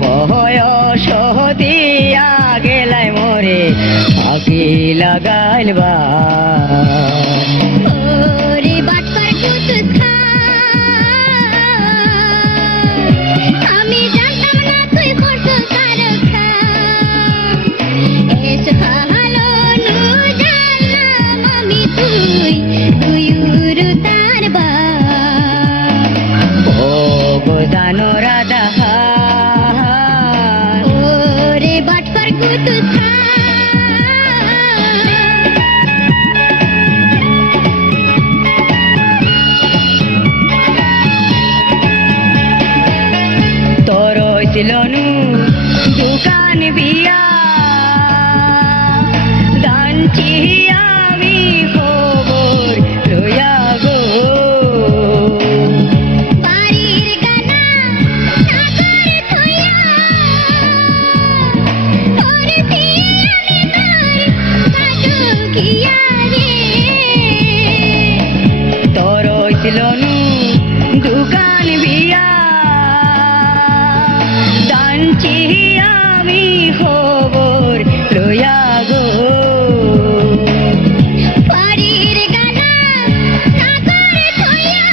বয়স দিয়া গেলাই মরে আকি লাগাইল বা ওরে বাটপার কুতুস খা আমি জানতাম না তুই করছো কারো খা এস ভালো নু জানলাম আমি তুই উরু তার বা ও গোদানো রাধা ওরে বাটপার কুতুস খা তোর হইছিল নু দোকান বিয়া জানছি আমি খবর লইয়া গো বাড়ির গানা না করে থইয়া তোর পিয়ে আমি তোর কাজল কিয়া রে তোর হইছিল নু দোকান বিয়া জানছি আমি খবর লইয়া গো বাড়ির গানা না করে থইয়া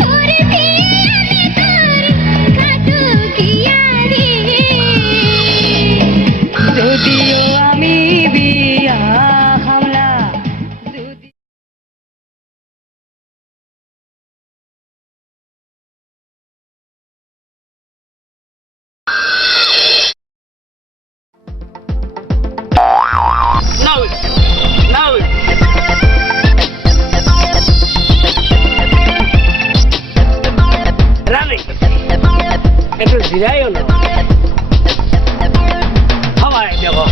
তোর পিয়ে আমি তোর কাজল কিয়া রে যদিও আমি বিয়া হামলা যদি রানী একটু জিরাইও না হাওয়াই দেখো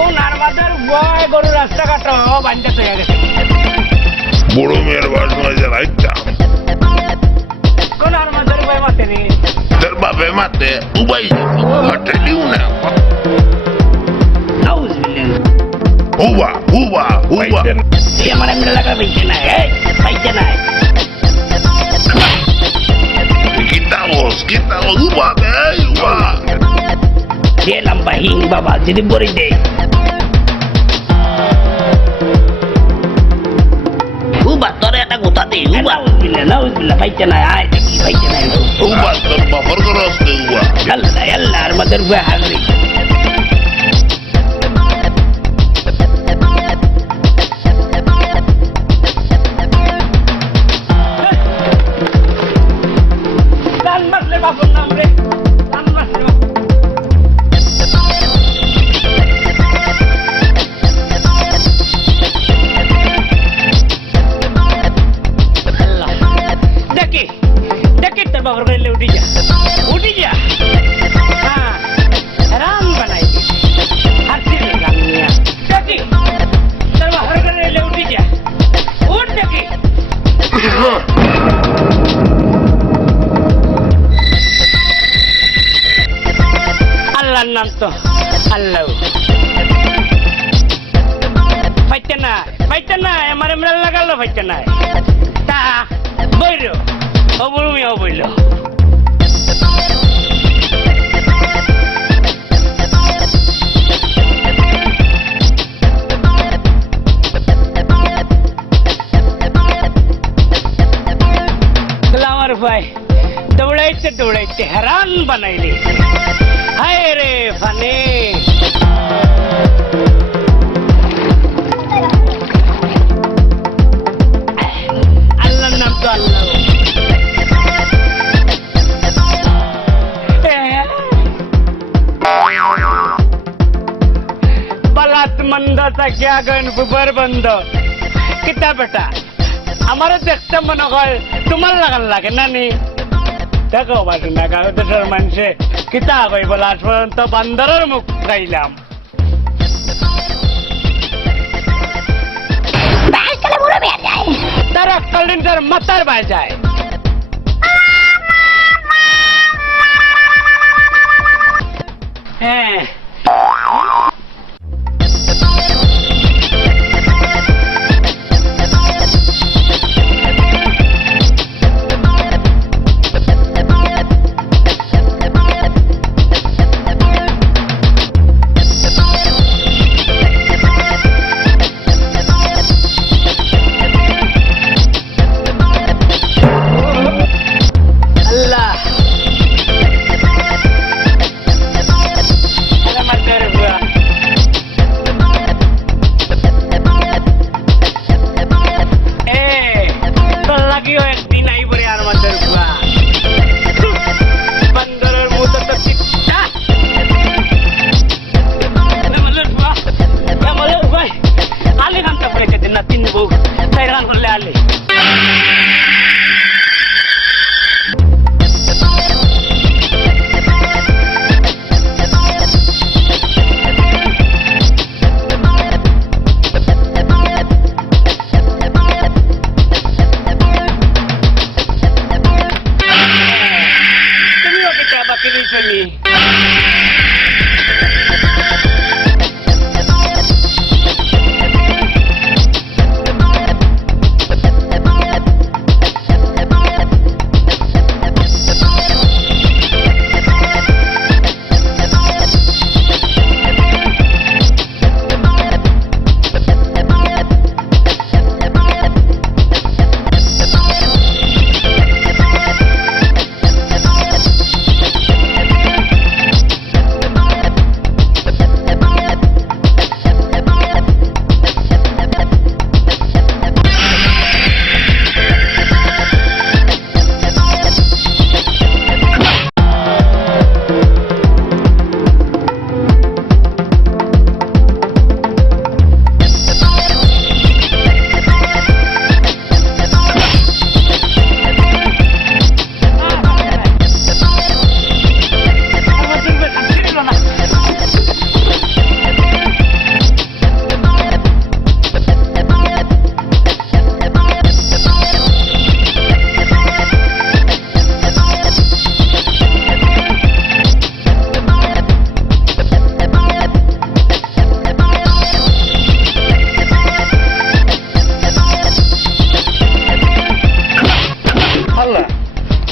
ও নারবাজার বয় গরু রাস্তাঘাট বান্ধে তৈরি গেছে বড় মেয়ের বাসনা জ্বালাইতাম কোন নারবাজার বয় মাতে রে তোর বাপে মাতে উবাই হাটে দিও না নাউজুবিল্লাহ হুবা হুবা হুবা এই আমার এমনি লাগা পাইছে না পাইছে না quitamos uba uba dia lambahin baba jadi bori de uba tore eta gutate uba naudillah paicce na ay paicce na uba তোর বাপর গরস দে uba yalla yalla armadar gua hagri dan mas le bapun namre dan mas le দেখি দেখি তোর বাবার গেলে উঠি যা হ্যাঁ রাম বানাই হাসি রাম নিয়া দেখি তোর বাবার গেলে উঠি যা উঠ দেখি আল্লাহর নাম তো আল্লাহ ফাইতে না আমার এমরা লাগালো ফাইতে না তা বইল অবরুমি অবইল আমার ভাই দৌড়াইতে দৌড়াইতে হেরান বানাইলি হায় রে ফানে আল্লাহর নাম তো আল্লাহ বালাত মন্দতা क्या गन বুবার বন্ধ কিতা বেটা আমারও দেখতে মনে হয় তোমার লাগান লাগে নানি দেখো বাসু না গাঁও দেশের মানুষে কিতা কই বলে আজ পর্যন্ত বান্দরের মুখ খাইলাম তার এককাল দিন তার মাথার বাই যায় হ্যাঁ বাইরে গান করলে আলি তুমিও কি বাকি দিয়েছি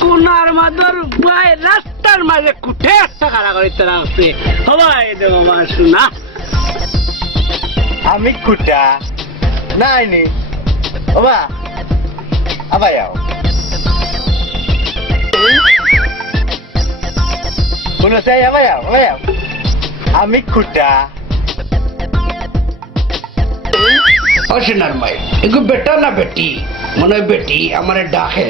কোনার মাদর ভাই রাস্তার মাঝে কুঠে একটা খাড়া করে তারা আসছে হবাই দেব আমার শোনা আমি কুটা নাই নি বাবা আবার যাও কোন চাই আবার যাও আমি কুটা অশোনার মাই এগো বেটা না বেটি মনে হয় বেটি আমার ডাকে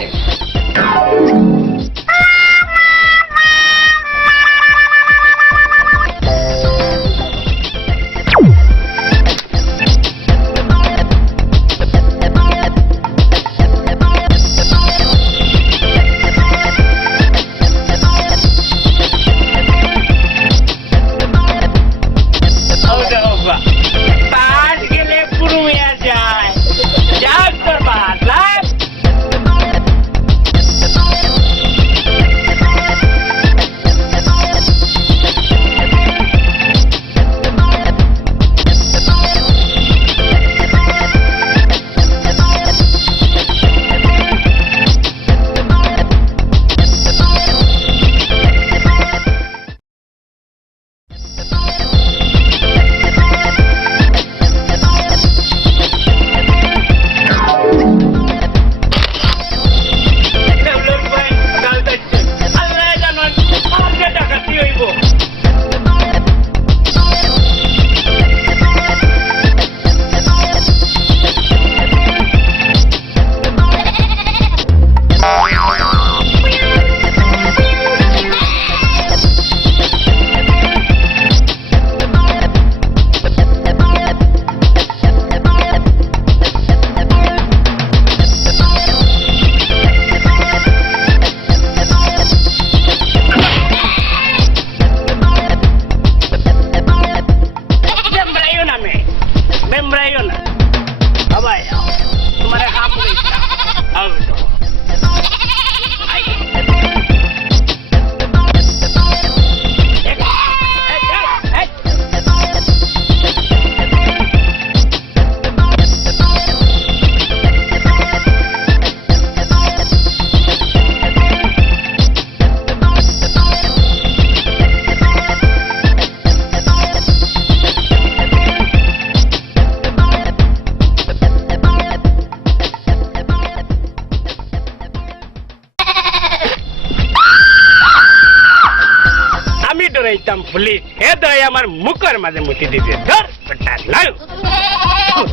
একদম পুলিশ এ দয় আমার মুখের মাঝে মুতি দিতে ধর বেটা নাও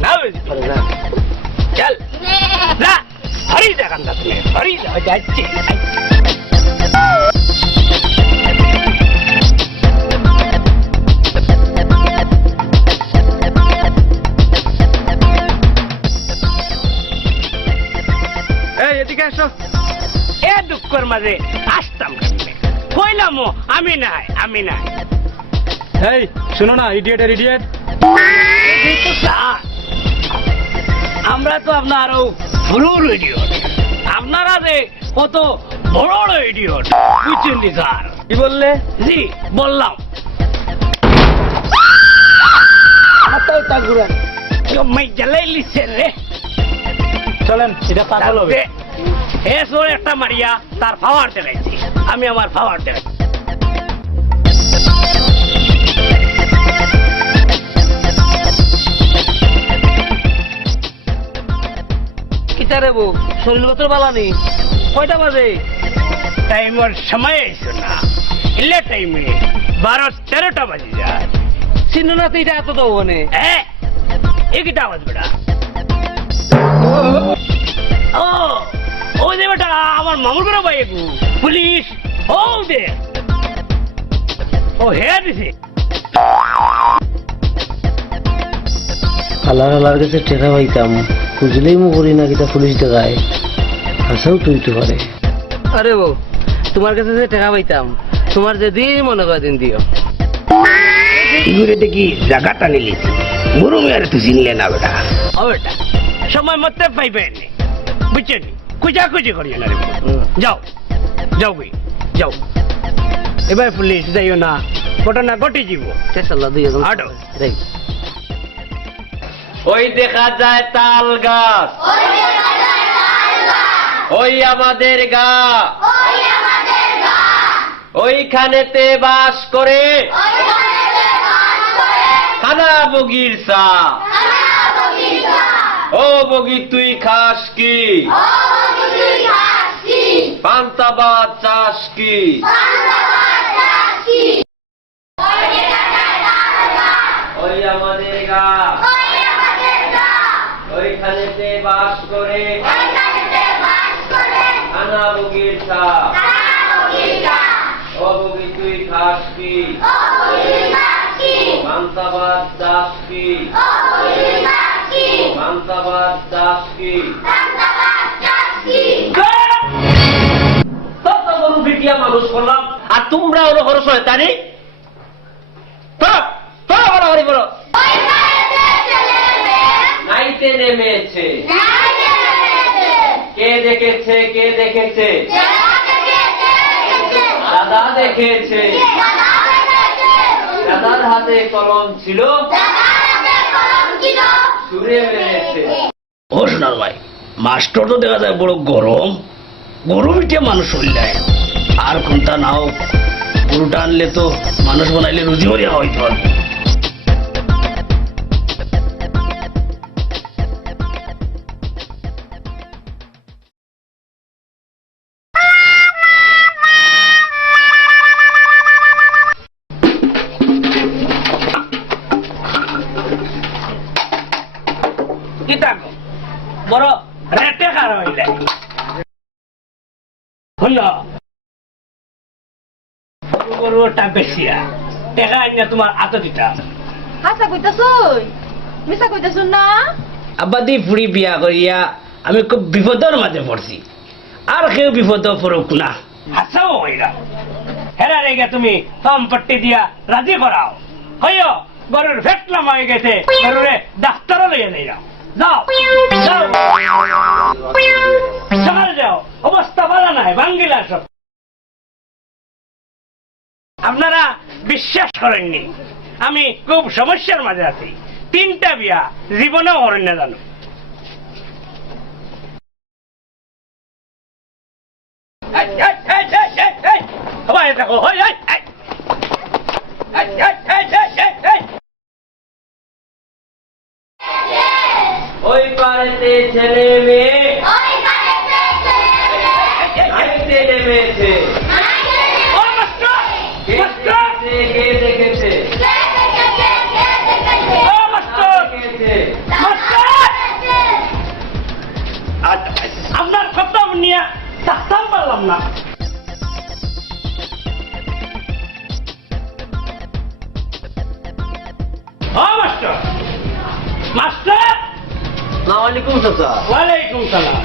নাও চল যা হরি যা কান্দা তুমি হরি যা যাচ্ছি এদিকে আসো। এ দুঃখের মাঝে আসতাম কেমনে? কইলাম আমি নাই। এই শোনো না, ইডিয়েটের ইডিয়েট। এই তো স্যার, আমরা তো আপনার আরো বড় ইডিয়ট, আপনারা যে কত বড় ইডিয়ট বুঝছেন নি স্যার? কি বললে? জি বললাম। মাথাও তা ঘুরান। জম্মাই জ্বালাই লিখছে রে। চলেন, এটা পাগল হবে। হে সোর একটা মারিয়া তার পাওয়ার দেখাইছি, আমি আমার পাওয়ার দেখাইছি। কিতারে বউ, শরীর বছর বালানি। কয়টা বাজে? টাইমের সময় আইসো না, ইলে টাইমে 12-13টা বাজে যায়। চিনো না তো এটা এত তো ওখানে। এ কিটা আওয়াজ বেটা? ও ওই যে বেটা আমার মামুর করে ভাই পুলিশ। ও দে ও হে দিছে। আল্লাহর কাছে টেকা পাইতাম, খুঁজলেই মু করি না কিতা পুলিশ দেখায়, হাসাও তুই তো পারে। আরে বউ, তোমার কাছে যে টাকা পাইতাম, তোমার যেদিন মনে করে দিন দিও। ইগুরে দেখি জায়গাটা নিলিছি, গুরু মেয়ার তুই চিনলে না বেটা। ও বেটা সময় মতে পাইবেন বুঝছেন? খুঁজাখুঁজি করিও না রে। যাও যাও ভাই যাও, এবার পুলিশ যাইও না, ঘটনা ঘটে যাব। চেষ্টা দুই এখন আটো। দেখ। ওই দেখা যায় তাল গাছ, ওই আমাদের গা, ওইখানেতে বাস করে খানা বগির চা। ও বগি তুই খাস কি? পান্তাবাদ চাস কি? ওই আমাদের গা, ওইখানেতে বাস করে খানা বগির চা। ও বগি তুই খাস কি? পান্তাবাদ চাস কি? পান্তাবাদ চাস কি? তত বড় বিটিয়া মানুষ করলাম, আর তোমরা হলো করো শয়তানি। নাইতে নেমেছে, কে দেখেছে? কে দেখেছে? দাদা দেখেছে। দাদার হাতে কলম ছিল, সুরে মেরেছে। ও সোনার ভাই, মাস্টার তো দেখা যায় বড় গরম, গরমিটে মানুষ হইলে আর কোনটা নাও, গরুটা আনলে তো মানুষ বানাইলে রুজি করিয়া হইতে পারবে। বড় রেটে কার হইলে হইল গরুটা বেশিয়া টেকা আইনা তোমার আত দিতা। হাসা কইতাছুই, মিছা কইতাছুন না? আবাদি ফুড়ি বিয়া করিয়া আমি খুব বিপদের মাঝে পড়ছি, আর কেউ বিপদ পড়ুক না। হাসাও হইলা হেরা রেগে তুমি সম্পত্তি দিয়া রাজি করাও। হইও গরুর ফেটলাম হয়ে গেছে, গরুরে ডাক্তারও লইয়া নিয়ে যাও। যাও যাও সকাল যাও, অবস্থা ভালো নাই, ভাঙ্গিলা সব। আপনারা বিশ্বাস করেননি, আমি খুব সমস্যার মাঝে আছি। 3টা বিয়া জীবনেও করেন না জানো। দেখো ওই পারেতে ছেলে মেয়ে নাইতে নেমেছে, কে দেখেছে? আপনার কথা নিয়ে থাকতাম পারলাম না। মাস্টার মাস্টার, আসসালামু আলাইকুম চাচা। ওয়ালাইকুম সালাম।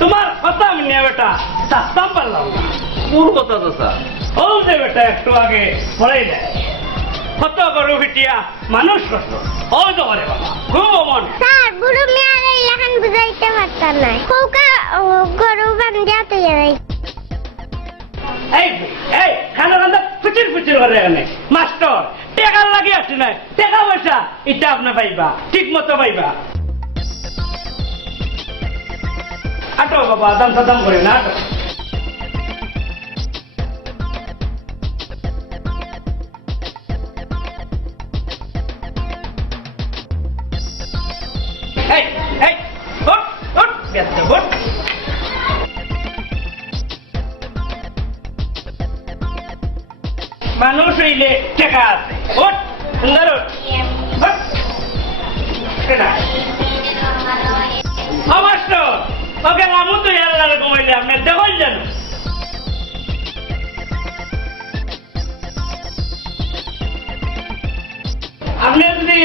তোমার কথা নিয়ে বেটা চাস্তাম পারলাম না। কোন কথা তো স্যার? ও যে বেটা একটু আগে পড়াই দেয় কত গরু ভিটিয়া মানুষ করত ও তো করে বাবা খুব অমন। স্যার বুড়ো মেয়ের এই লাগান বুঝাইতে পারতাম না কোকা গরু বান্ধাতে যাই এই এই খানা রান্দা ফুচির ফুচির করে এখানে মাস্টার টাকা লাগে আসছে না টাকা পয়সা এটা আপনি পাইবা ঠিক মতো পাইবা। আটো বাবা দাম সাদাম করে না আটো। এই এই ওঠ ওঠ ব্যস্ত ওঠ। মানুষ হইলে টাকা আছে ওঠ সুন্দর ওঠ। ওঠ। এটা। ও মাস্টার ওকে নামও তো আল্লাহর ঘুমাইলে আপনি দেখুন যেন আপনি যদি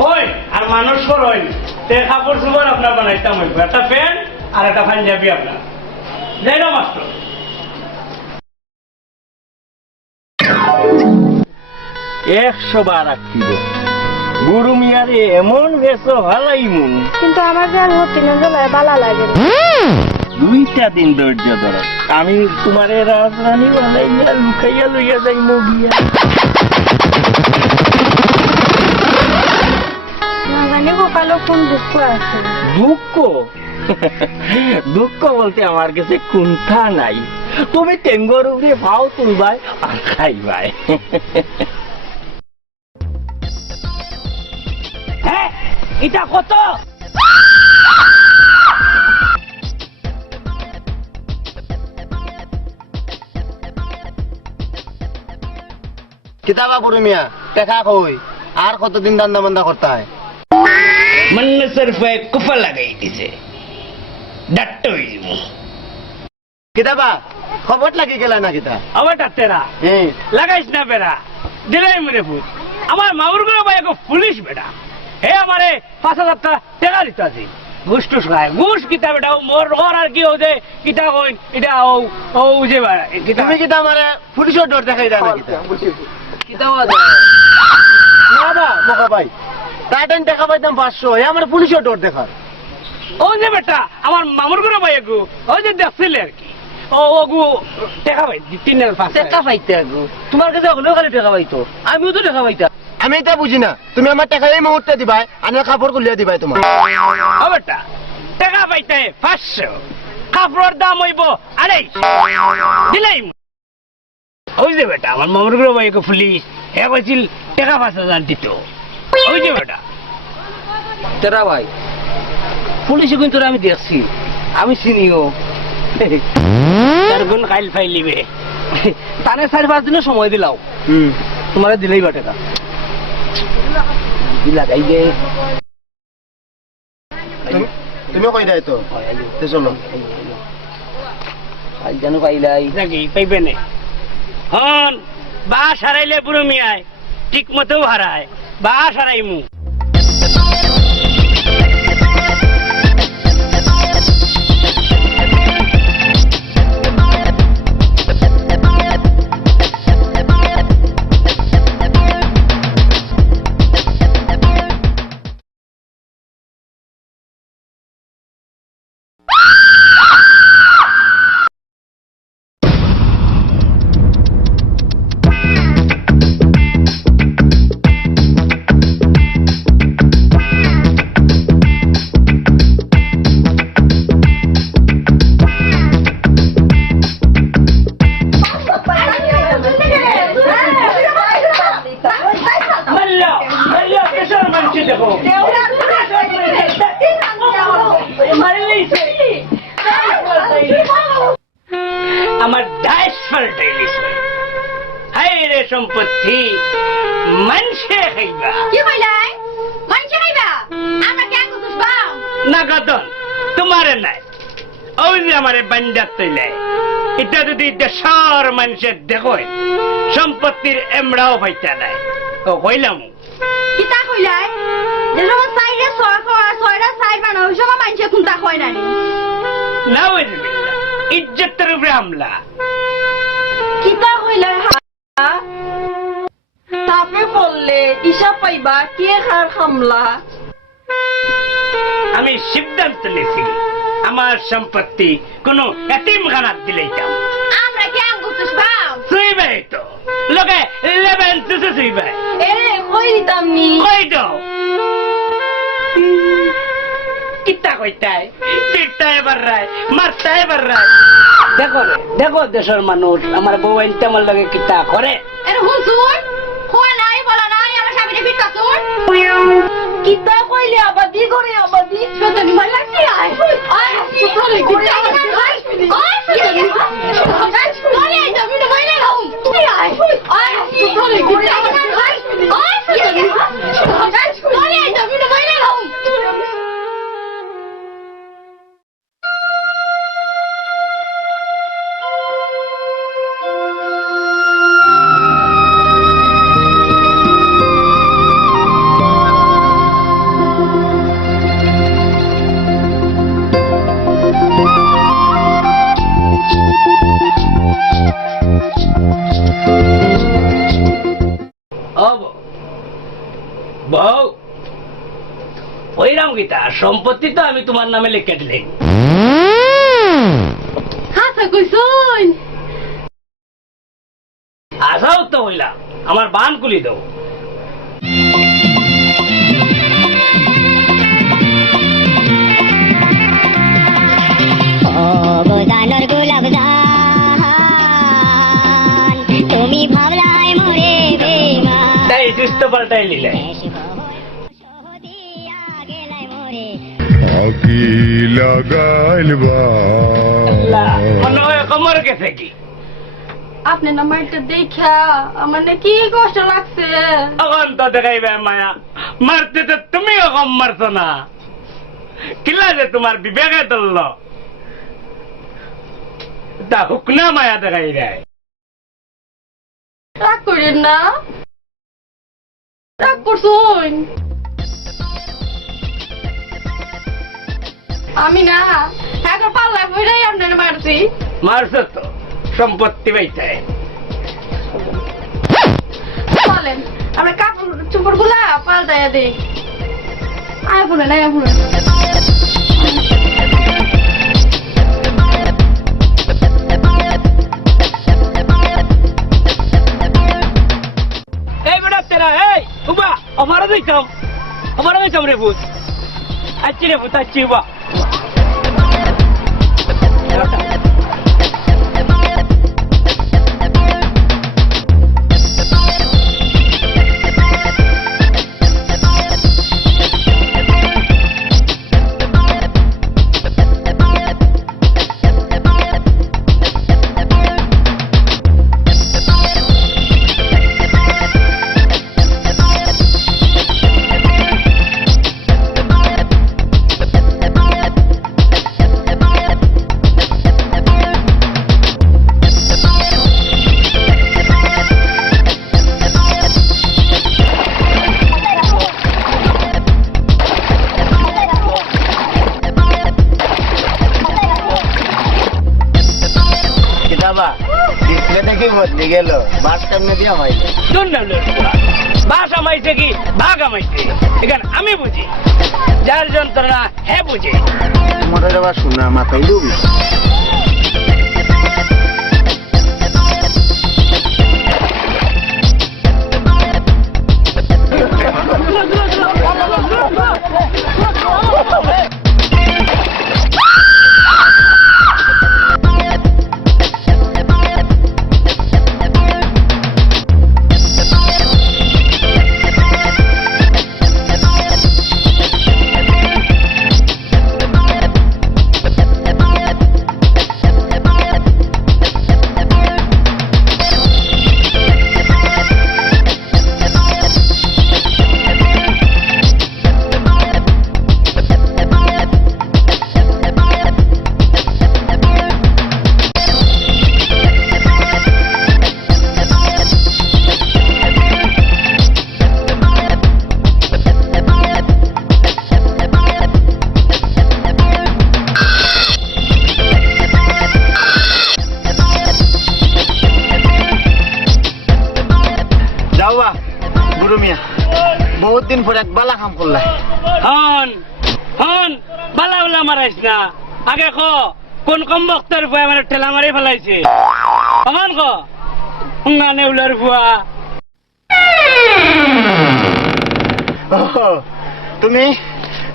হয় আর মানুষ হয় তে কাপড় চোপড় আপনার বানাইতাম হইব একটা প্যান্ট আর একটা পাঞ্জাবি আপনার যাই না মাস্টার। 100 বার রাখিব গুরু মিয়ারে এমন ভেসো হালাইমু কিন্তু আমার আর হতে না ভালো লাগে 2টা দিন ধৈর্য ধরো আমি তোমারে রাজরানী বানাইয়া লুকাইয়া লইয়া যাইমু গিয়া। মানে গোপালও কোন দুঃখ আছে দুঃখ দুঃখ বলতে আমার কাছে কুণ্ঠা নাই তুমি টেঙ্গর উপরে ভাও তুলবাই আর খাইবাই। হ্যাঁ এটা কত কিতাবা বুড়ি মিয়া টেকা কই আর কতদিন দান্দা বান্দা করতে হয়? মন্নে সরফে কুফা লাগাই দিছে ডাট্টো হইব কিতাবা খবর লাগি গেলা না কিতা? আবার তেরা হ্যাঁ লাগাইস না বেড়া দিলাই মরে ফুট আমার মাউর গুলো ভাই একটা পুলিশ বেটা হে আমারে 5,000 টাকা দিত আছে ঘুষ টুস খায় ঘুষ কিতা বেটা মোর ওর আর কি হতে কিতা কই এটা ও যে কিতা তুমি কিতা আমারে পুলিশের ডর দেখাই দা না কিতা? কিতাবা না না মোকা ভাই টাইটেন টাকা পাইতাম 500 এ আমার পুলিশের ডর দেখার। ও যে বেটা আমার মামুর গুলো ভাই একু ও যে দেখছিলে আর কি ও ওগু টাকা পাই 3,500 টাকা পাইতে আগো তোমার কাছে হলেও খালি টাকা পাইতো আমিও তো টাকা পাইতাম। আমি এটা বুঝি না তুমি আমার টাকা এই মুহূর্তে দিবাই আর কাপড় খুলিয়া দিবাই তোমার। ও বেটা টাকা পাইতে 500 কাপড়ের দাম হইব 250 দিলাই ওই যে বেটা আমার মামুর গুলো ভাই একু পুলিশ হে কইছিল টাকা 5,000 দিত ওই যে বেটা তেরা ভাই পুলিশে কিন্তু আমি দেখছি আমি চিনিও তার গুণ কাইল ফাইলিবে তানে 4-5 দিনের সময় দিলাও তোমার দিলেই বা টাকা দিলা গাই গে তুমি কই দাই তো চলো আজ জানো পাইলাই নাকি পাইবে না হন বাস হারাইলে বুড়ো মিয়ায় ঠিক মতো হারায় বাস হারাইমু আমার ডাইস ফাল্টাইলিস হাই রে সম্পত্তি মানুষে খাইবা কি কইলাই মানছে খাইবা আমরা কেন কুছ বাও না গদন তোমারে নাই ওই যে আমারে বান্দাত তৈলে এটা যদি দেশর মানুষের দেখোই সম্পত্তির এমড়াও পাইতা নাই ও কইলাম কিতা কইলাই যে সময় সাইডে ছয়টা সাইড বানাও ওই সময় মানছে কোনটা কয় না নাউজুবিল্লাহ, ইজ্জতের উপরে হামলা। কিতা হইলে তাপে পড়লে ইসা পাইবা কে খার হামলা? আমি সিদ্ধান্ত নিয়েছি আমার সম্পত্তি কোন এতিমখানাত দিলেইতাম। আমরা কি আঙ্গুতুস বাম? সুইবে তো লোকে লেবেন তুসে সুইবে এ কই দিতাম নি? কই তো কিতা কইতাই পিটাই বাররাই মারতাই বাররাই। দেখো রে, দেখো দেশের মানুষ আমার বউ আনতে আমার লাগে কিতা করে। এর হুজুর হয় নাই বলা নাই আমার স্বামীরে বিটা তোর কিতা কইলে আবাদি করে আবাদি শতনি মার লাগি আয় আয় চলে কিতা আয় চলে যাবি না মাইলে নাও আয় আয় চলে কিতা আয় চলে যাবি না মাইলে নাও। বউ ওইরাম গীতা সম্পত্তি তো আমি তোমার নামে লিখে দিলে। হাসা কইছুন আসাও তো হইলাম, আমার বান কুলি দাও। অবদানর গোলাপ দান তুমি ভাবলাই মরে বেমান তাই দুষ্ট পাল্টাই নিলে আকি লাগাইল মনে হয় কমর গেছে কি। আপনি না মাইটা দেখা আমার না কি কষ্ট লাগছে। এখন তো দেখাইবে মায়া, মারতে তো তুমিও কম মারছো না। কিলা যে তোমার বিবেকে ধরল তা হুকনা মায়া দেখাই দেয়। রাগ করেন না, রাগ করছুন। আমি না এখন পাল্লা বইটাই আপনার মারছি। মারছো তো সম্পত্তি পাইতায়। বলেন আমরা কাপড় চোপড় গুলা পাল্টাইয়া দিই। আয় বলেন আয় বলেন এই বেটা তেরা, এই উবা আমারও দিতাম রে ভূত। আচ্ছি রে ভূত, আচ্ছি উবা। বদলে গেল বাস কামনে দিয়ে আমাইছে বাস আমাইছে কি ভাগ আমাইছে, এখানে আমি বুঝি, যার যন্ত্রণা হে বুঝে। তোমার আবার শোনা মাথায় লুবি দিন পরে এক বালা কাম করলাই হন হন বালা বালা মারাইস না আগে ক কোন কম বক্তার ভুয়া মানে ঠেলা মারি ফেলাইছে হন ক হুঙ্গা নেউলার ভুয়া তুমি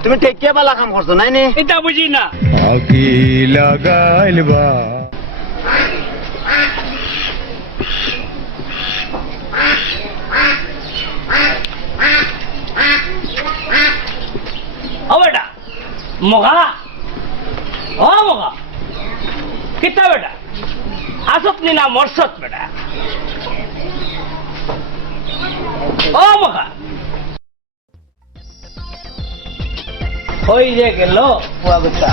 তুমি টেকিয়া বালা কাম করছো নাই নি এটা বুঝি না ও বেটা মগা ও মগা কিতা বেটা আসত নি না মরসত বেটা ও মগা হই যে গেল পুয়া বেটা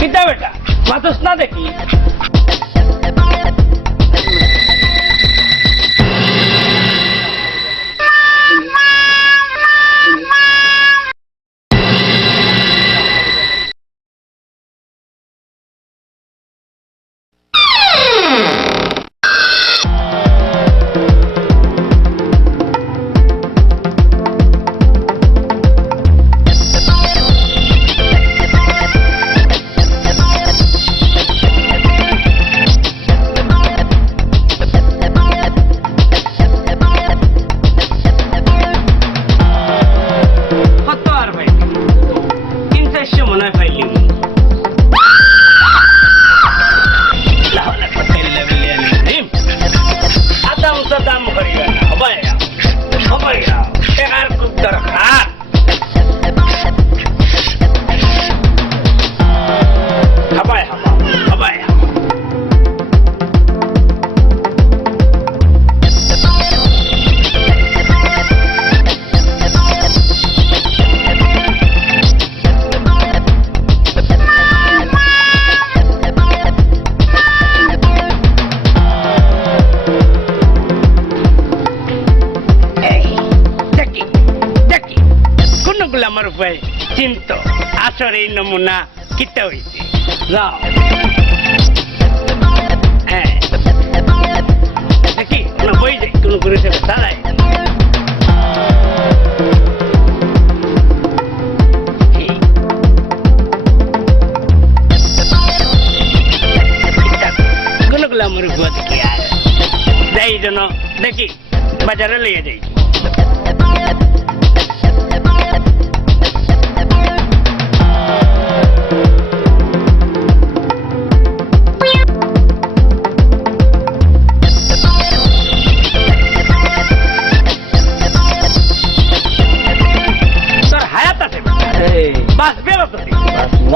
কিতা বেটা মাতস না দেখি কত আর ভাই 300 মনে হয় পাইলি আদাম সাদাম করিয়া না হবাই টাকার খুব দরকার হবাই দেখি কোনগুলো আমার উপায় চিন্ত আসর এই নমুনা কিতা হইছে যাও হ্যাঁ দেখি না বই যাই কোন করে সেটা দাঁড়ায় কোনগুলো আমার উপায় দেখি আর যাই জন্য দেখি বাজারে লইয়া যাই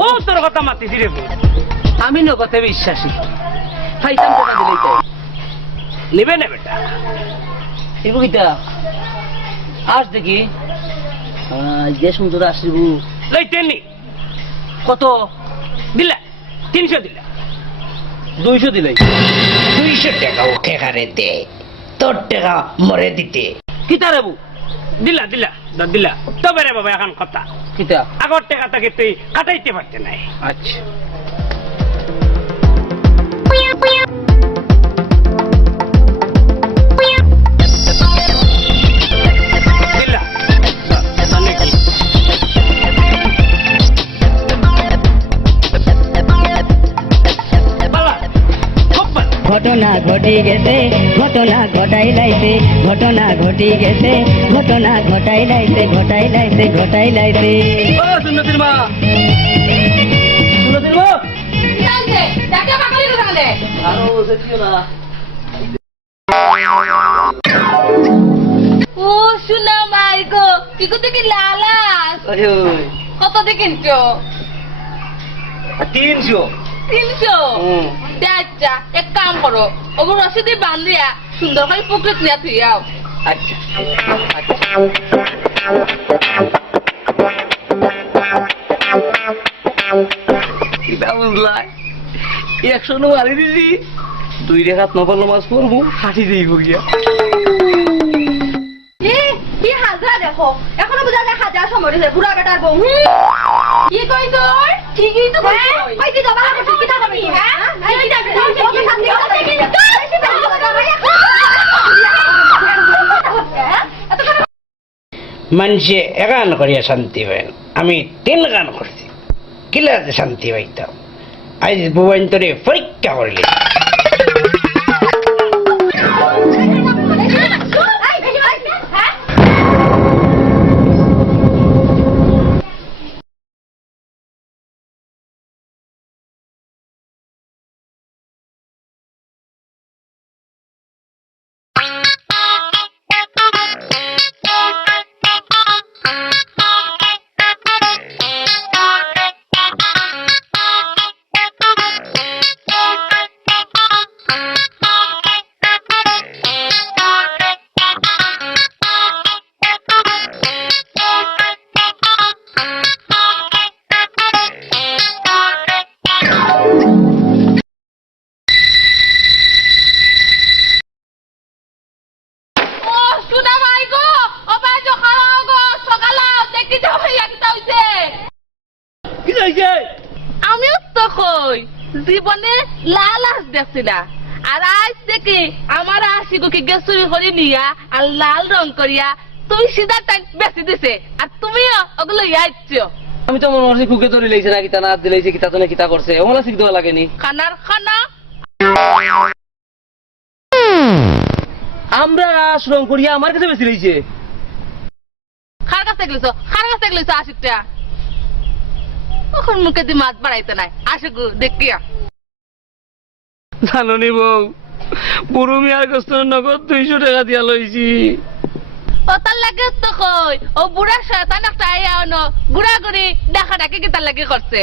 ও তোর কথা মাতিছি রে আমি ন কথা বিশ্বাসী খাইতাম টাকা দিলেই তাই নিবে না বেটা এই বুকিটা আজ দেখি যে সুন্দর আসিব লইতেনি কত দিলা 300 দিলা 200 দিলাই 200 টাকা ওকে হারে দে তোর টাকা মরে দিতে কিতা রেবু দিলা দিলা তবে রে বাবা এখন কথা কিতা আগর টাকা তাকে তুই কাটাইতে পারতে নাই আচ্ছা দিলা মানে কি বালা খুব ভালো ঘটনা ঘটি গেছে ঘটনা ঘটাই লাইছে ঘটনা ঘটি গেছে ঘটনা ঘটাই লাইছে ও সুন্নতির মা জানতে ডাকে পাগলি দোকানে আরো সেটিও না ও শুনা মাই গো কি কত কি লালাস ওই কত দিয়ে কিনছো 300 300 আচ্ছা এক কাম করো ওগুলো রসিদে বান্ধিয়া সুন্দর করে পকেট নিয়ে তুই আও আচ্ছা কিটা বুঝলাই 100 নো মারি দিছি 2 রেখাত নবল মাছ পড়বো হাঁটি দিব গিয়া কি হাজা দেখো এখনো বুঝা যায় হাজা সময় দিছে বুড়া বেটার বউ কি কই তোর ঠিকই তো কই কই কি দবা করছিস কি থাকবি হ্যাঁ এই যাবে ওকে সাথে মানুষে এগান করিয়া শান্তি পায় না। আমি 3 গান করছি কিলাতে শান্তি পাইতাম। আজ ভুবন্তরে পরীক্ষা করলে আমিও তো কই জীবনে লালাস দেখছিলা আর আজ থেকে আমার আশিকুকে গেছুরি করে নিয়া আর লাল রং করিয়া তুই সিধা টাইম বেশি দিছে আর তুমিও ওগুলো আইছো। আমি তো মনে করছি কুকে ধরে লইছে না কিতা না দিলেছে কিতা তো না কিতা করছে ওমলা শিখ দেওয়া লাগেনি। খানার খানা আমরা শ্রম করিয়া আমার কাছে বেশি লইছে। খার কাছে গেছো আশিকটা তখন মুখে দিয়ে মাছ বাড়াইতে নাই আশিকু দেখিয়া জানো নি বউ বুড়ো মিয়ার কাছে নগদ 200 টাকা দিয়া লইছি। ও তার লাগে তো কই ও বুড়া শয়তান একটা আইয়া অনো গুড়া গুড়ি দেখা ডাকি কি তার লাগে করছে।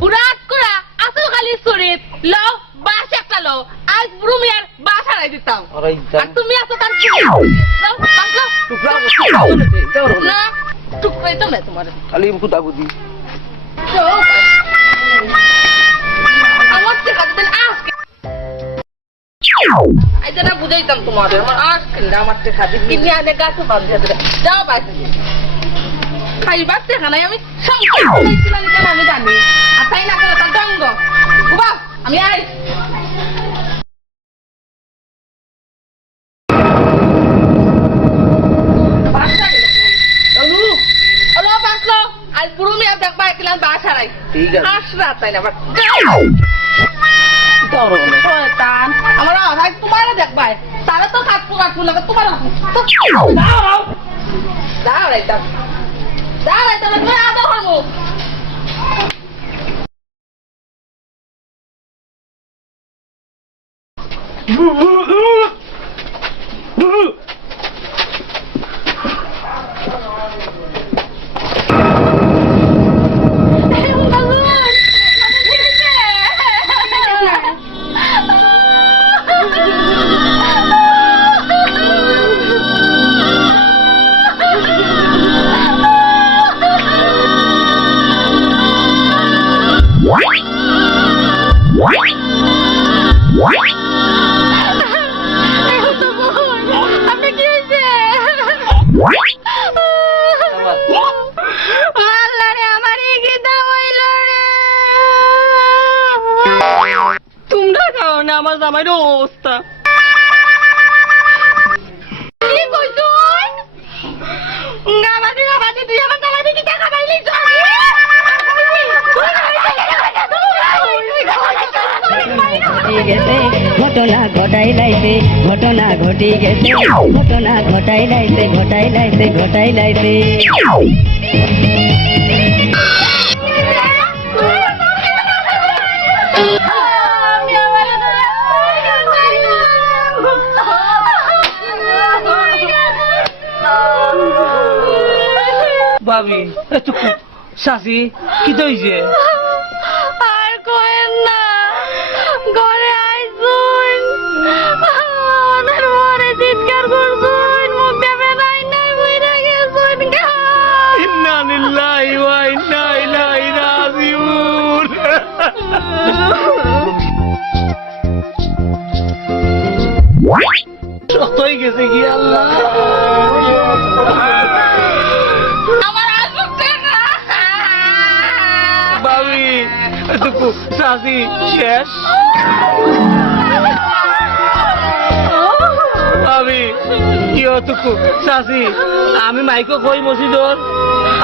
বুড়া কুড়া আসল খালি শরীর লো বাস একটা লো আজ বুড়ো মিয়ার বাস হারাই দিতাম আর তুমি আসো তার না টুকরাই তো না তোমার খালি কুদা কুদি আমার থেকে দিন আজকে আই যেটা বুঝাইতাম তোমার আমার আজকে আমার থেকে দিন কিনে আনে গাছে বাঁধে যাও বাইরে খাইবার দেখা নাই আমি সংসার কেন আমি জানি আর তাই না করে তার দঙ্গ বাবা আমি আই আজ পুরো মেয়ে দেখবা একলা বাসারাই ঠিক আছে আসরা তাই না শয়তান আমার আজ তোমার দেখবা তারা তো কাটপু না তোমার দাঁড়াইতা তুমি আদর হবো তোমরা খাও না আমার জামাইর অবস্থা কি কইছ গাবাদি তুই আমার জামাইকে কি টাকা পাইলি ঘটনা ঘটাই লাইছে ঘটনা ঘটি গেছে ঘটনা ঘটাই লাইছে ভাবি শাশি কি হইছে আর কয়েন না ঘরে আইসুন ওনার মরে চিৎকার করছুন মুখ দেবে নাই বইরা গেছুন ইন্না লিল্লাহি ওয়া ইন্না ইলাইহি রাজিউন সত্যই গেছে কি আল্লাহ আমার আসুক না ভাবি দুকু চাচি শেষ আমি কিয় তুকু চাচি আমি মাইকো কই মসজিদর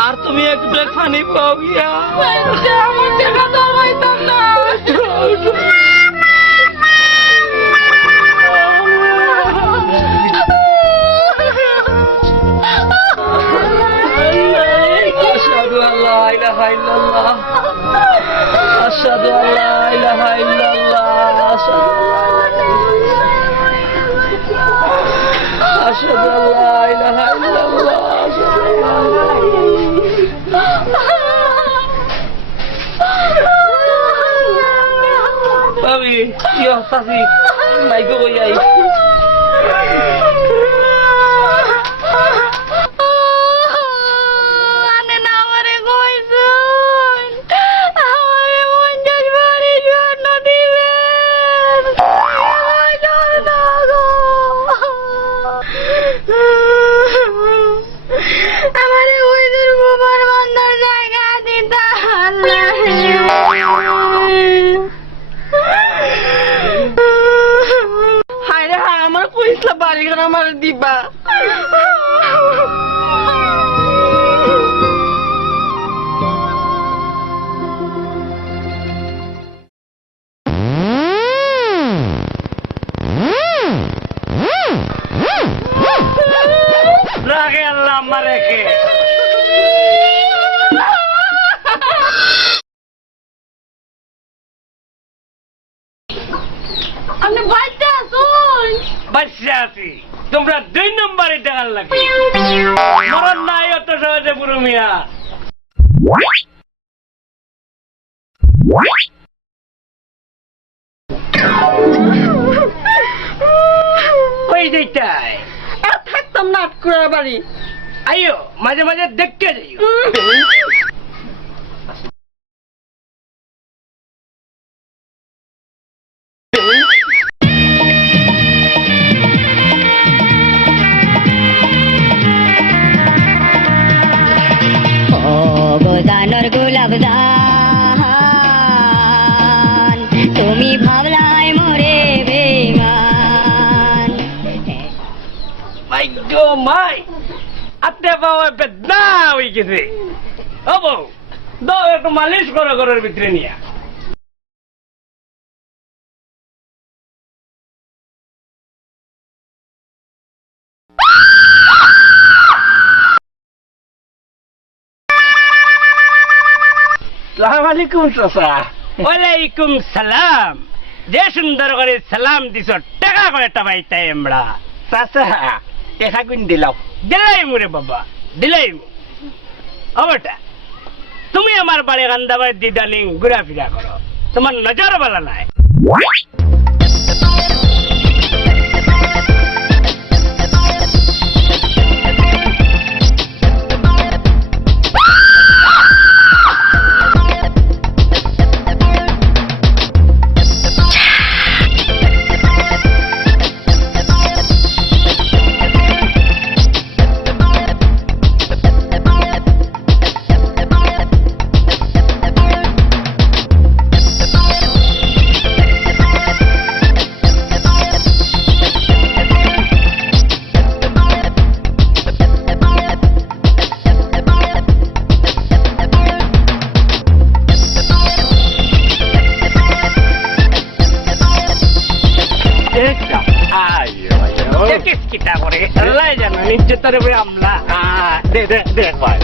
আর তুমি এক ব্রেক পানি পাও গিয়া আমার টাকা দরবাইতাম না আশহাদু আল্লা ইলাহা ইল্লাল্লাহ আশহাদু আল্লা ইলাহা ইল্লাল্লাহ আশহাদু আল্লা ইলাহা ইল্লাল্লাহ আমি ইয়া সাসি মাইকো কই আই আমার কইসলা বাড়ি ঘর আমার দিবা রাগে আল্লাহ আমার রেখে আমি বাইতে আসুন বাচ্চা আছি তোমরা 2 নম্বরে দেখার লাগে মরণ নাই অত সহজে বুড়ো মিয়া কই যাইতাই আর থাকতাম না আটকুড়ার বাড়ি আইও মাঝে মাঝে দেখতে যাইও গানর গোলাপ জান তুমি ভাবলাই মরে বেমান মাই গো মাই আতে বাবা বেদনা হয়ে গেছে ও বউ দাও একটু মালিশ করো ঘরের ভিতরে নিয়ে আসসালামু আলাইকুম চাচা ওয়ালাইকুম সালাম যে সুন্দর করে সালাম দিছ টাকা করে টাবাইতাই আমরা চাচা দেখা গুণ দিলাও দিলাই মুরে বাবা দিলাই ও বেটা তুমি আমার বাড়ি গান্ধাবাড়ি দিদালিং ঘুরাফিরা করো তোমার নজর বলা নাই কিটা করে আল্লাহ জানো নিশ্চয় আমলা দেখ ভাই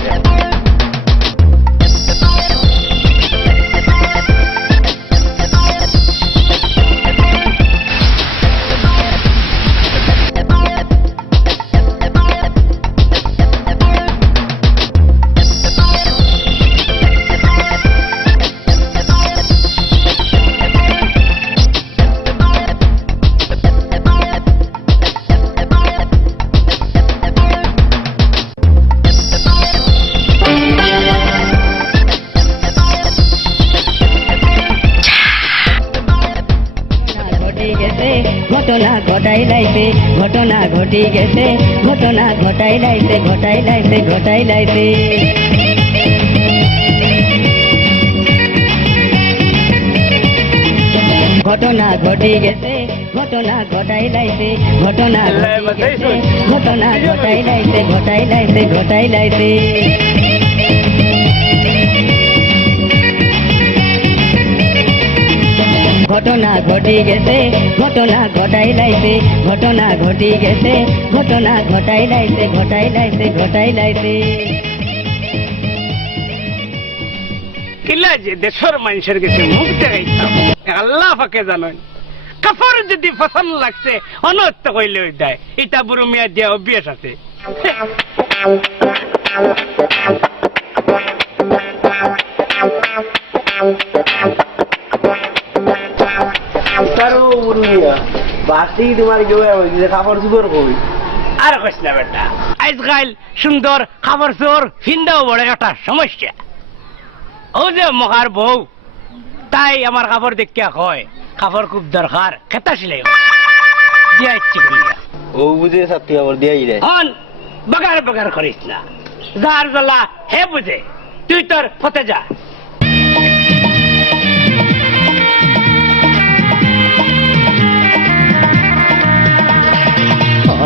ঘটনা ঘটাই লাইছে ঘটনা ঘটি গেছে ঘটনা ঘটাই লাইছে ঘটাই লাইছে ঘটাই লাইছে ঘটনা ঘটে গেছে ঘটনা ঘটাই লাইছে ঘটনা ঘটে গেছে ঘটনা ঘটাই লাইছে ঘটাই লাইছে ঘটাই লাইছে ঘটনা ঘটে গেছে ঘটনা ঘটাই লাইছে ঘটনা ঘটে গেছে ঘটনা ঘটাই লাইছে ঘটাই লাইছে ঘটাই লাইছে কিলা যে দেশের মানুষের কাছে মুখ দেখাইতাম আল্লাহ ফাঁকে জানেন কাপড় যদি পছন্দ লাগছে অনর্থ কইলে দেয় এটা বুড়ো মেয়ের যে অভ্যাস আছে তারও উড়ুইয়া বাসি তোমার কেউ কাপড় চুপড় কই আর কইস না বেটা আজকাল সুন্দর খাবার চোর হিন্দাও বড় একটা সমস্যা ও যে মহার বউ তাই আমার কাপড় দেখিয়া কয় কাপড় খুব দরকার খেতা সিলাই দিয়া ইচ্ছে করিয়া ও বুঝে সাথী কাপড় দিয়াই দেয় হন বাগার বাগার করিস না যার জ্বালা হে বুঝে তুই তোর ফতে যা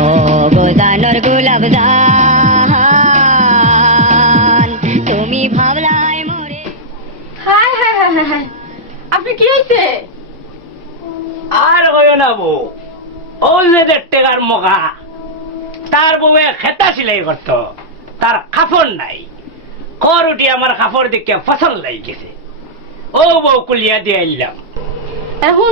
ও গোদানোর গোলাপ জান তুমি ভাবলাই মোরে হায় হায় হায় হায় হায়। আপনি কি হয়েছে? আর হইও না বউ ও যে 1.5 টাকার মগা তার বউয়ে খেতা সিলাই করত তার কাপড় নাই কর উঠি আমার কাপড় দেখে পছন্দ লাগি গেছে ও বউ কুলিয়া দিয়ে আইলাম এখন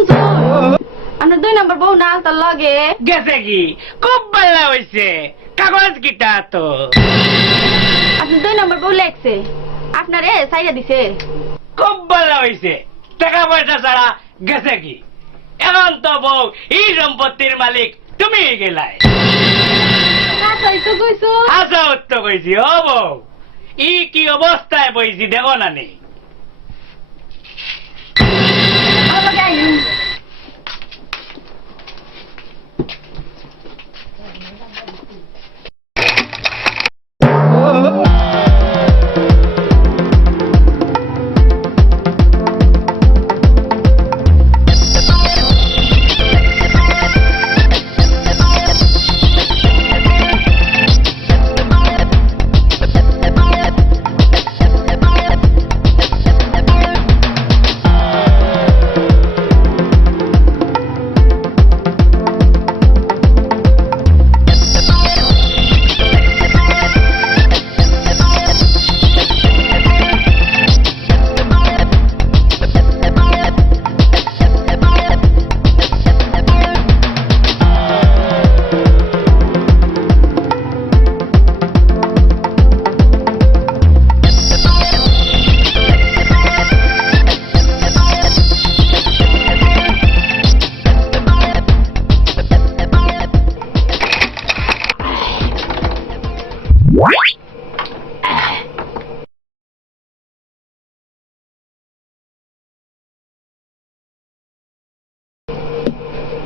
আপনার 2 নম্বর বউ না তার লগে গেছে কি খুব ভালো হয়েছে কাগজ কিটা তো আপনি 2 নম্বর বউ লেখছে আপনারে সাইডা দিছে খুব ভালো হয়েছে টাকা পয়সা ছাড়া গেছে কি এখন তো বউ এই সম্পত্তির মালিক তুমি গেলাই তাই তো কইছো আশা উত্তর কইছি ও বউ ই কি অবস্থায় বইছি দেখো না নেই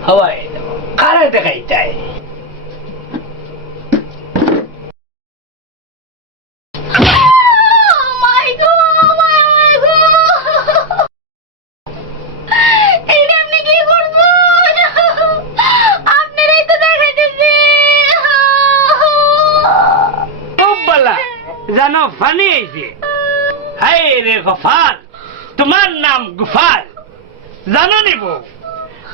হওয়াই কারা দেখাই যায় জানো ফানি হয়েছে হাই রে গোপাল তোমার নাম গোপাল জানো নিব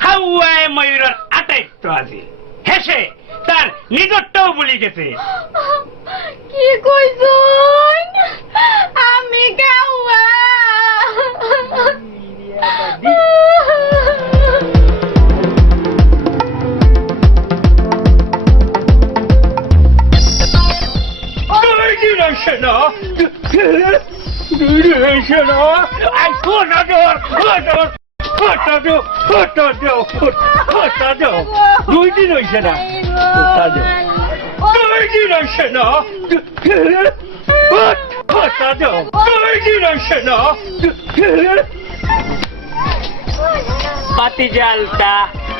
হাওয়ায় ময়ূরের আটাইত্ব আছে হেসে তার নিজরটাও বলি গেছে কি কইছুন আমি গাওয়া পাতি জালটা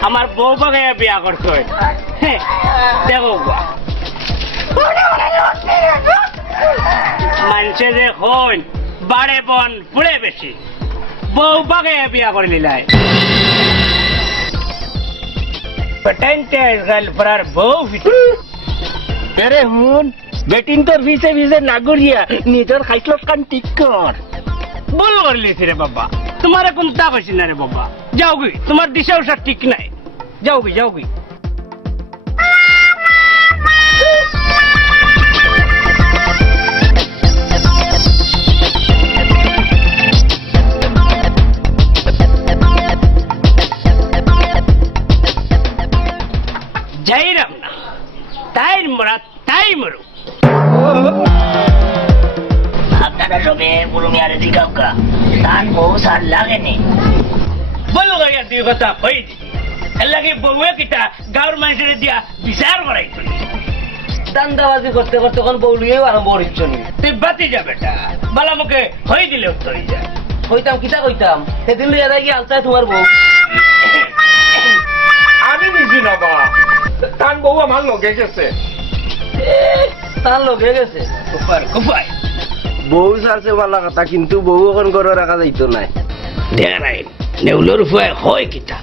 আমার বউ বাগায় বিয়া করছো দেখো মানুষে যে হন বাড়ে বন ফুড়ে বেশি বউ বাগায় বিয়া করে নিলাই পেটাইনতে গাল পরার বউ ভিতর এরে হুন বেটিন তোর ভিসে ভিসে না গড়িয়া নিজের খাইছিল কান ঠিক কর ভুল করলিস রে বাবা তোমার কোনটা কইছি না রে বাবা যাও গই তোমার দিশা উষা ঠিক নাই যাও গই যাইরাম না তাই মরা তাই মরু আপনারা সবে পুরো মিয়ারে দিকাও কা তান বউ সার লাগেনি বলো গাইয়া দুই কথা কই দি এর লাগে বউয়ে কিটা গাঁর মানুষের দিয়া বিচার করাই করি দান্দাবাজি করতে করতে কোন বউলিয়েও আরম্ভ করিচ্ছ নি তুই বাতি যা বেটা বালা মুখে হই দিলে উত্তর যা কইতাম কিতা কইতাম সেদিন লইয়া যাই গিয়ে আলতায় তোমার বউ আমি বুঝি না বা তান বউ আমার লগে গেছে তার লগে গেছে কুফাই বউ সারছে ভালো কথা কিন্তু বউ এখন করে রাখা যাইতো নাই দেখা নাই নেউলোর ফুয়ায় হয় কিটা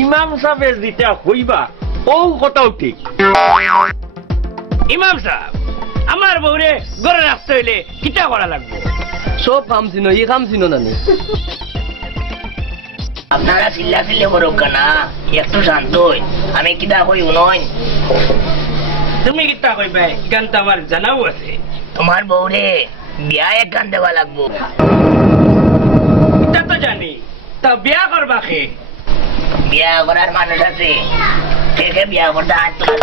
ইমাম সাহেব যেটা হইবা ও কথাও ঠিক ইমাম সাহেব আমার বউরে গড়ে রাখতে হইলে কিটা করা লাগবে সব কাম ছিল ই কাম ছিল নানি আপনারা চিল্লা চিল্লি করুক না একটু শান্ত হই আমি কিতা কই নয় তুমি কিটা কইবে গান তো আমার জানাও আছে তোমার বউরে বিয়া এক গান দেওয়া লাগবো এটা তো জানি তা বিয়া করবা খে বিয়া করার মানুষ আছে কে কে বিয়া করতে হাত তোলা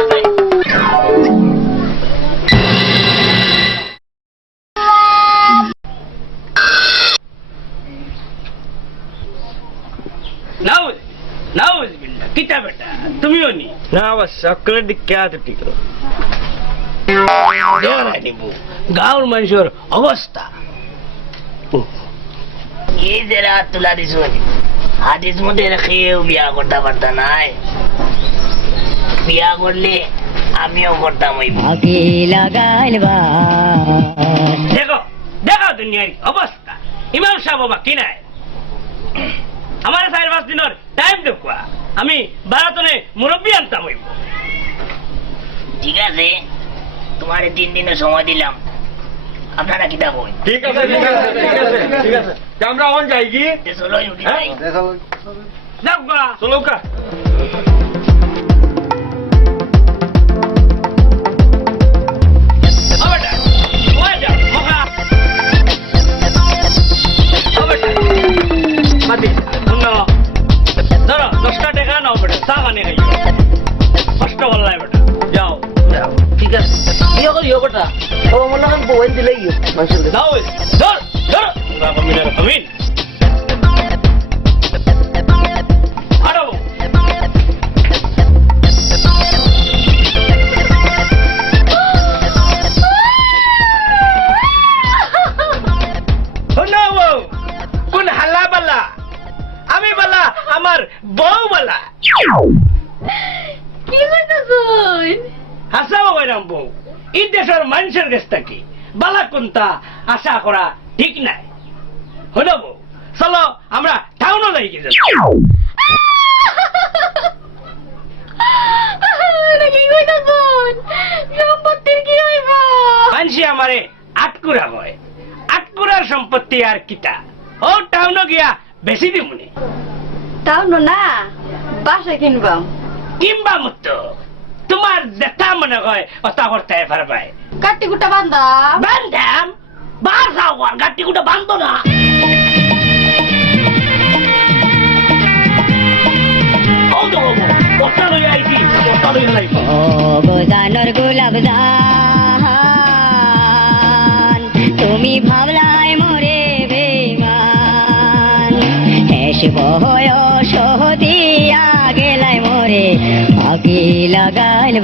নাউজ বিল্লাহ কিটা বেটা তুমিও নি না বাস সকলের দিক কে আছে ঠিক গাঁর মানুষের অবস্থা এই যে রাত তুলা দিছ হাতিস মধ্যে রেখেও বিয়া করতে পারতা নাই বিয়া করলে আমিও করতাম ওই আগে লাগাইল দেখো দেখো দুনিয়ার অবস্থা ইমাম সাহেব বাবা কি নাই আমার 4-5 দিনের টাইম দেখো আমি বারাতনে মুরব্বী আনতাম হইব ঠিক আছে তোমার 3 দিনের সময় দিলাম আপনারা কিতা বই ঠিক আছে আমরা অন যাই কি চলো উঠি যাই যাও গা চলো কা ধরো 10টা টাকা নাও বেটা চা বানিয়ে খাইও কষ্ট করলাই বেটা যাও ঠিক আছে ইয়ে করি ওটা ও মনে হয় বই দিলে ইয়ে মানুষের যাও ধর ধর কমিনার কমিন আরো কোন হাল্লা বালা আমি বালা আমার বউ বালা কি কইতাছুই হাসাও বাইরাম বউ এই দেশের মানুষের কাছ থেকে বালা কোনটা আশা করা ঠিক নাই হলো বউ চলো আমরা টাউনও যাই গেছি কি কইতাছুই সম্পত্তির কি হইব মানসি আমারে আটকুরা হয় আটকুরার সম্পত্তি আর কিতা ও টাউনও গিয়া বেশি দিমুনি তাও না বাসা কিনবাম কিংবা মুক্ত তোমার যেটা মনে হয় অতা করতে পারবাই কাটি কুটা বান্দাম বান্ধাম বাসাও আর গাটি গুটা বান্ধো না ও তো বাবু কটা লই আইছি কটা লই লাইব ও গোজানোর গোলাপ জান তুমি ভাবলাই মোরে বেমান হেস বয়স দিয়া গেলাই মোরে আগে লাগাইল